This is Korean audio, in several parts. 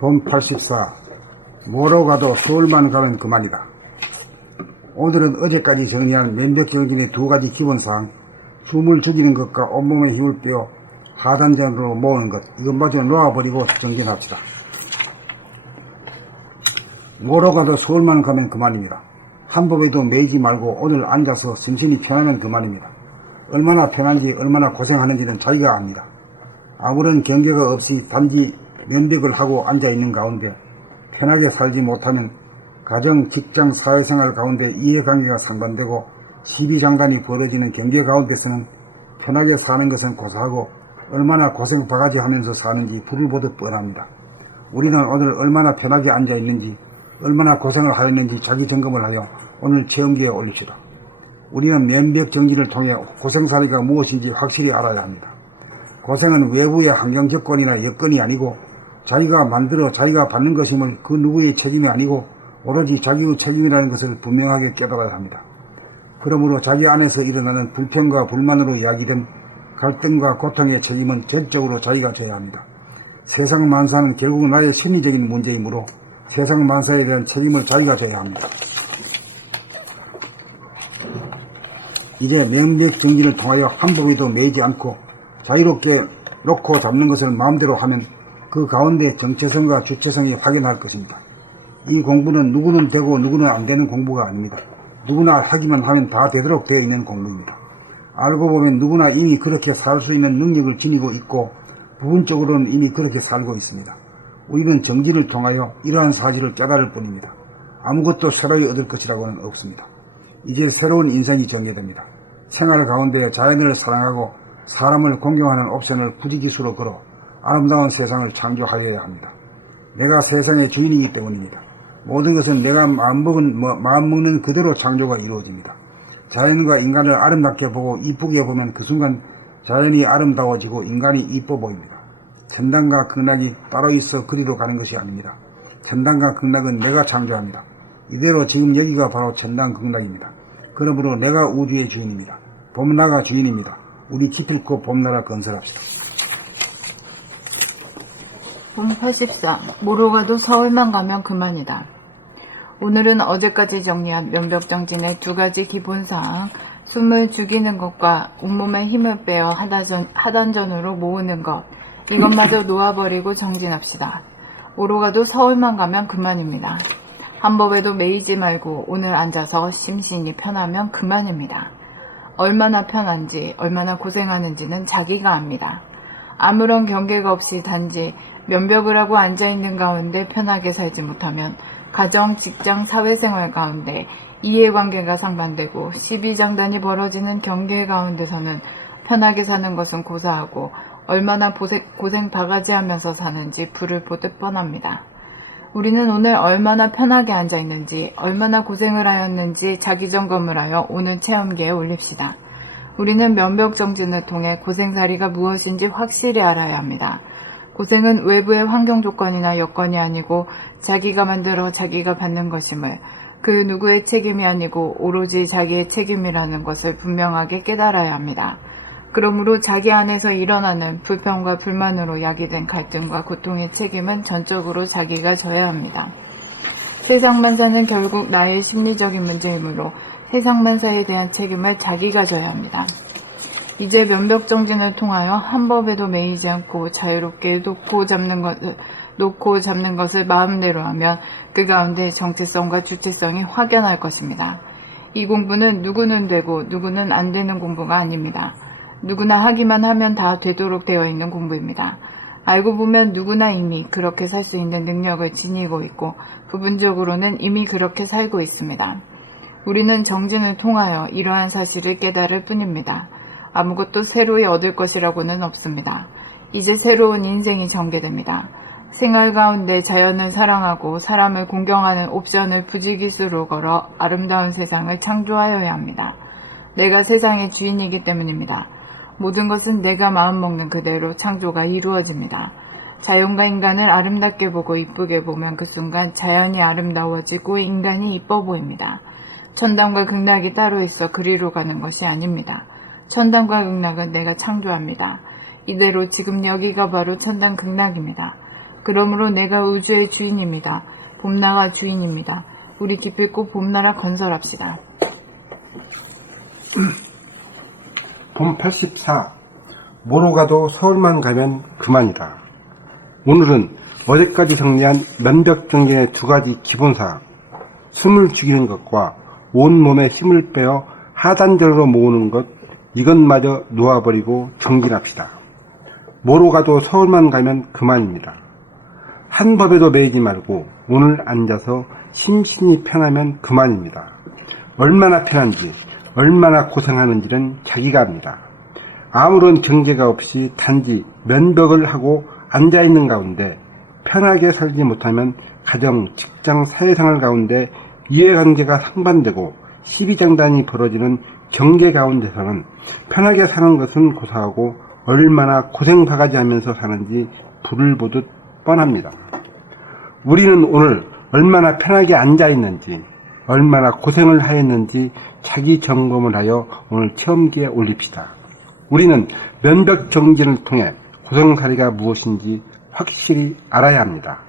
봄 84. 뭐로 가도 서울만 가면 그만이다. 오늘은 어제까지 정리한 면벽정진의 두 가지 기본사항, 숨을 죽이는 것과 온몸에 힘을 빼어 하단전으로 모으는 것, 이것마저 놓아버리고 정진합시다. 뭐로 가도 서울만 가면 그만입니다. 한 법에도 매이지 말고 오늘 앉아서 정신이 편하면 그만입니다. 얼마나 편한지 얼마나 고생하는지는 자기가 압니다. 아무런 경계가 없이 단지 면벽을 하고 앉아있는 가운데 편하게 살지 못하면 가정, 직장, 사회생활 가운데 이해관계가 상반되고 시비장단이 벌어지는 경계 가운데서는 편하게 사는 것은 고사하고 얼마나 고생바가지 하면서 사는지 불을 보듯 뻔합니다. 우리는 오늘 얼마나 편하게 앉아있는지 얼마나 고생을 하였는지 자기 점검을 하여 오늘 체험기에 올립시다. 우리는 면벽 정진을 통해 고생살이가 무엇인지 확실히 알아야 합니다. 고생은 외부의 환경 조건이나 여건이 아니고 자기가 만들어 자기가 받는 것임을 그 누구의 책임이 아니고 오로지 자기의 책임이라는 것을 분명하게 깨달아야 합니다. 그러므로 자기 안에서 일어나는 불평과 불만으로 이야기된 갈등과 고통의 책임은 전적으로 자기가 져야 합니다. 세상 만사는 결국 나의 심리적인 문제이므로 세상 만사에 대한 책임을 자기가 져야 합니다. 이제 면벽 정진을 통하여 한 법에도 매이지 않고 자유롭게 놓고 잡는 것을 마음대로 하면 그 가운데 정체성과 주체성이 확인할 것입니다. 이 공부는 누구는 되고 누구는 안 되는 공부가 아닙니다. 누구나 하기만 하면 다 되도록 되어 있는 공부입니다. 알고 보면 누구나 이미 그렇게 살 수 있는 능력을 지니고 있고 부분적으로는 이미 그렇게 살고 있습니다. 우리는 정진을 통하여 이러한 사실을 깨달을 뿐입니다. 아무것도 새로이 얻을 것이라고는 없습니다. 이제 새로운 인생이 전개됩니다. 생활 가운데 자연을 사랑하고 사람을 공경하는 옵션을 부지기수로 걸어 아름다운 세상을 창조하여야 합니다. 내가 세상의 주인이기 때문입니다. 모든 것은 내가 마음먹는 그대로 창조가 이루어집니다. 자연과 인간을 아름답게 보고 이쁘게 보면 그 순간 자연이 아름다워지고 인간이 이뻐 보입니다. 천당과 극락이 따로 있어 그리로 가는 것이 아닙니다. 천당과 극락은 내가 창조합니다. 이대로 지금 여기가 바로 천당 극락입니다. 그러므로 내가 우주의 주인입니다. 봄나가 주인입니다. 우리 기필코 봄나라 건설합시다. 봄 84. 뭐로 가도 서울만 가면 그만이다. 오늘은 어제까지 정리한 면벽정진의 두 가지 기본사항, 숨을 죽이는 것과 온몸에 힘을 빼어 하단전으로 모으는 것, 이것마저 놓아버리고 정진합시다. 뭐로 가도 서울만 가면 그만입니다. 한 법에도 매이지 말고 오늘 앉아서 심신이 편하면 그만입니다. 얼마나 편한지 얼마나 고생하는지는 자기가 압니다. 아무런 경계가 없이 단지 면벽을 하고 앉아있는 가운데 편하게 살지 못하면 가정, 직장, 사회생활 가운데 이해관계가 상반되고 시비장단이 벌어지는 경계 가운데서는 편하게 사는 것은 고사하고 얼마나 고생 바가지하면서 사는지 불을 보듯 뻔합니다. 우리는 오늘 얼마나 편하게 앉아있는지 얼마나 고생을 하였는지 자기점검을 하여 오늘 체험기에 올립시다. 우리는 면벽정진을 통해 고생살이가 무엇인지 확실히 알아야 합니다. 고생은 외부의 환경 조건이나 여건이 아니고 자기가 만들어 자기가 받는 것임을, 그 누구의 책임이 아니고 오로지 자기의 책임이라는 것을 분명하게 깨달아야 합니다. 그러므로 자기 안에서 일어나는 불평과 불만으로 야기된 갈등과 고통의 책임은 전적으로 자기가 져야 합니다. 세상 만사는 결국 나의 심리적인 문제이므로 세상 만사에 대한 책임을 자기가 져야 합니다. 이제 면벽정진을 통하여 한 법에도 매이지 않고 자유롭게 놓고 잡는 것을 마음대로 하면 그 가운데 정체성과 주체성이 확연할 것입니다. 이 공부는 누구는 되고 누구는 안 되는 공부가 아닙니다. 누구나 하기만 하면 다 되도록 되어 있는 공부입니다. 알고 보면 누구나 이미 그렇게 살 수 있는 능력을 지니고 있고 부분적으로는 이미 그렇게 살고 있습니다. 우리는 정진을 통하여 이러한 사실을 깨달을 뿐입니다. 아무것도 새로이 얻을 것이라고는 없습니다. 이제 새로운 인생이 전개됩니다. 생활 가운데 자연을 사랑하고 사람을 공경하는 옵션을 부지기수로 걸어 아름다운 세상을 창조하여야 합니다. 내가 세상의 주인이기 때문입니다. 모든 것은 내가 마음먹는 그대로 창조가 이루어집니다. 자연과 인간을 아름답게 보고 이쁘게 보면 그 순간 자연이 아름다워지고 인간이 이뻐 보입니다. 천당과 극락이 따로 있어 그리로 가는 것이 아닙니다. 천당과 극락은 내가 창조합니다. 이대로 지금 여기가 바로 천당 극락입니다. 그러므로 내가 우주의 주인입니다. 봄나가 주인입니다. 우리 기필코 봄나라 건설합시다. 봄 84. 뭐로 가도 서울만 가면 그만이다. 오늘은 어제까지 정리한 면벽정진의 두 가지 기본사항, 숨을 죽이는 것과 온몸에 힘을 빼어 하단전으로 모으는 것, 이것마저 놓아버리고 정진합시다. 뭐로 가도 서울만 가면 그만입니다. 한 법에도 매이지 말고 오늘 앉아서 심신이 편하면 그만입니다. 얼마나 편한지, 얼마나 고생하는지는 자기가 압니다. 아무런 경계가 없이 단지 면벽을 하고 앉아있는 가운데 편하게 살지 못하면 가정, 직장, 사회생활 가운데 이해관계가 상반되고 시비장단이 벌어지는 경계 가운데서는 편하게 사는 것은 고사하고 얼마나 고생바가지 하면서 사는지 불을 보듯 뻔합니다. 우리는 오늘 얼마나 편하게 앉아있는지, 얼마나 고생을 하였는지 자기 점검을 하여 오늘 체험기에 올립시다. 우리는 면벽 정진을 통해 고생살이가 무엇인지 확실히 알아야 합니다.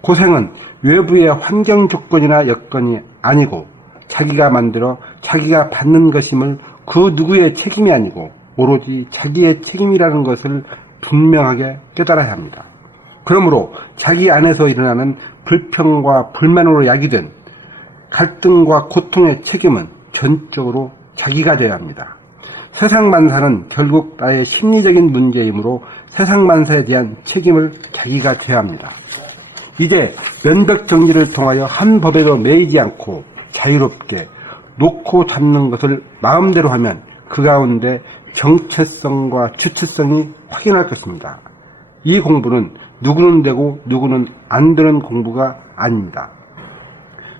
고생은 외부의 환경 조건이나 여건이 아니고 자기가 만들어 자기가 받는 것임을 그 누구의 책임이 아니고 오로지 자기의 책임이라는 것을 분명하게 깨달아야 합니다. 그러므로 자기 안에서 일어나는 불평과 불만으로 야기된 갈등과 고통의 책임은 전적으로 자기가 져야 합니다. 세상 만사는 결국 나의 심리적인 문제이므로 세상 만사에 대한 책임을 자기가 져야 합니다. 이제 면벽 정리를 통하여 한 법에도 매이지 않고 자유롭게 놓고 잡는 것을 마음대로 하면 그 가운데 정체성과 주체성이 확인할 것입니다. 이 공부는 누구는 되고 누구는 안 되는 공부가 아닙니다.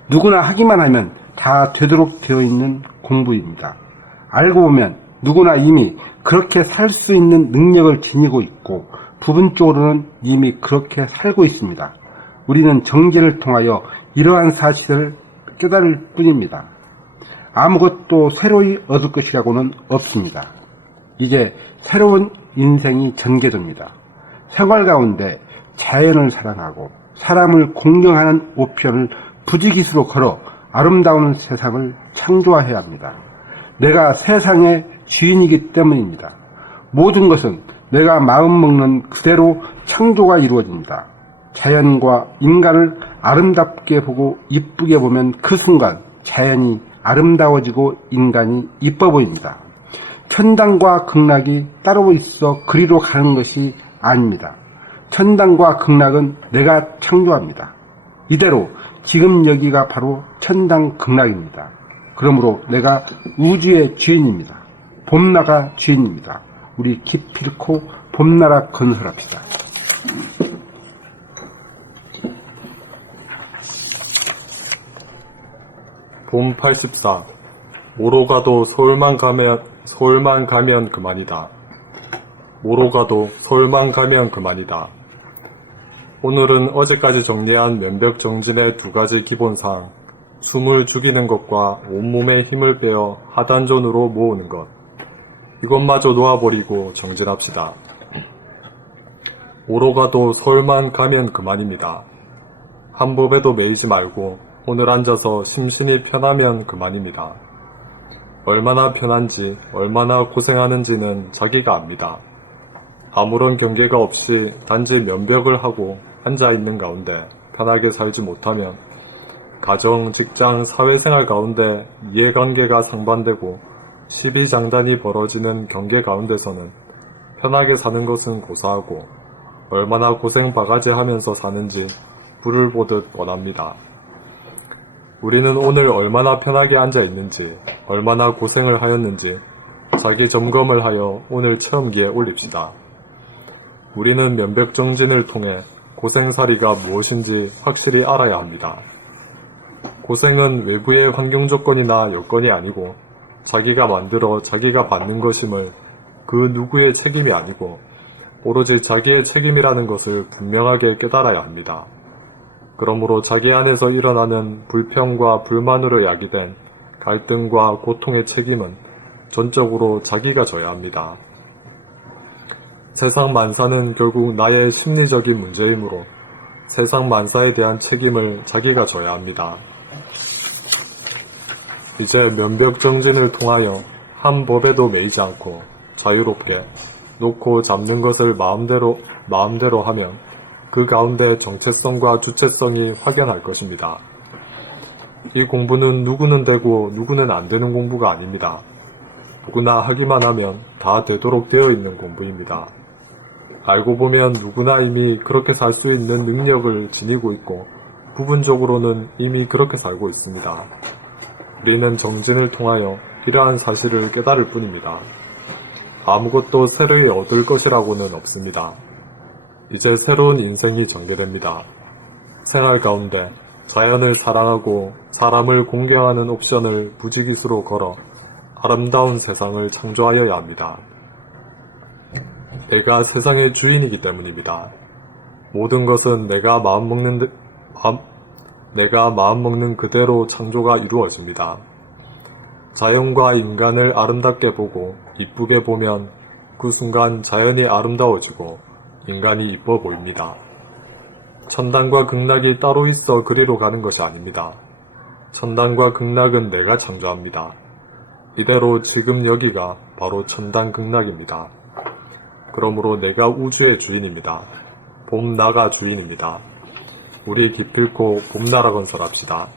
누구나 하기만 하면 다 되도록 되어 있는 공부입니다. 알고 보면 누구나 이미 그렇게 살 수 있는 능력을 지니고 있고 부분적으로는 이미 그렇게 살고 있습니다. 우리는 정진을 통하여 이러한 사실을 깨달을 뿐입니다. 아무것도 새로이 얻을 것이라고는 없습니다. 이제 새로운 인생이 전개됩니다. 생활 가운데 자연을 사랑하고 사람을 공경하는 오편을 부지기수로 걸어 아름다운 세상을 창조해야 합니다. 내가 세상의 주인이기 때문입니다. 모든 것은 내가 마음먹는 그대로 창조가 이루어집니다. 자연과 인간을 아름답게 보고 이쁘게 보면 그 순간 자연이 아름다워지고 인간이 이뻐 보입니다. 천당과 극락이 따로 있어 그리로 가는 것이 아닙니다. 천당과 극락은 내가 창조합니다. 이대로 지금 여기가 바로 천당 극락입니다. 그러므로 내가 우주의 주인입니다. 봄나가 주인입니다. 우리 기필코 봄나라 건설합시다. 봄 84. 뭐로 가도 서울만 가면 그만이다. 뭐로 가도 서울만 가면 그만이다. 오늘은 어제까지 정리한 면벽 정진의 두 가지 기본사항, 숨을 죽이는 것과 온몸에 힘을 빼어 하단전으로 모으는 것, 이것마저 놓아버리고 정진합시다. 뭐로 가도 서울만 가면 그만입니다. 한 법에도 매이지 말고 오늘 앉아서 심신이 편하면 그만입니다. 얼마나 편한지, 얼마나 고생하는지는 자기가 압니다. 아무런 경계가 없이 단지 면벽을 하고 앉아있는 가운데 편하게 살지 못하면 가정, 직장, 사회생활 가운데 이해관계가 상반되고 시비장단이 벌어지는 경계 가운데서는 편하게 사는 것은 고사하고 얼마나 고생바가지 하면서 사는지 불을 보듯 뻔합니다. 우리는 오늘 얼마나 편하게 앉아있는지, 얼마나 고생을 하였는지 자기 점검을 하여 오늘 체험기에 올립시다. 우리는 면벽정진을 통해 고생살이가 무엇인지 확실히 알아야 합니다. 고생은 외부의 환경조건이나 여건이 아니고 자기가 만들어 자기가 받는 것임을 그 누구의 책임이 아니고 오로지 자기의 책임이라는 것을 분명하게 깨달아야 합니다. 그러므로 자기 안에서 일어나는 불평과 불만으로 야기된 갈등과 고통의 책임은 전적으로 자기가 져야 합니다. 세상 만사는 결국 나의 심리적인 문제이므로 세상 만사에 대한 책임을 자기가 져야 합니다. 이제 면벽정진을 통하여 한 법에도 매이지 않고 자유롭게 놓고 잡는 것을 마음대로 하면 그 가운데 정체성과 주체성이 확연할 것입니다. 이 공부는 누구는 되고 누구는 안 되는 공부가 아닙니다. 누구나 하기만 하면 다 되도록 되어 있는 공부입니다. 알고 보면 누구나 이미 그렇게 살 수 있는 능력을 지니고 있고 부분적으로는 이미 그렇게 살고 있습니다. 우리는 정진을 통하여 이러한 사실을 깨달을 뿐입니다. 아무것도 새로이 얻을 것이라고는 없습니다. 이제 새로운 인생이 전개됩니다. 생활 가운데 자연을 사랑하고 사람을 공경하는 옵션을 부지기수로 걸어 아름다운 세상을 창조하여야 합니다. 내가 세상의 주인이기 때문입니다. 모든 것은 내가 마음먹는 그대로 창조가 이루어집니다. 자연과 인간을 아름답게 보고 이쁘게 보면 그 순간 자연이 아름다워지고 인간이 이뻐 보입니다. 천당과 극락이 따로 있어 그리로 가는 것이 아닙니다. 천당과 극락은 내가 창조합니다. 이대로 지금 여기가 바로 천당 극락입니다. 그러므로 내가 우주의 주인입니다. 봄나가 주인입니다. 우리 기필코 봄나라 건설합시다.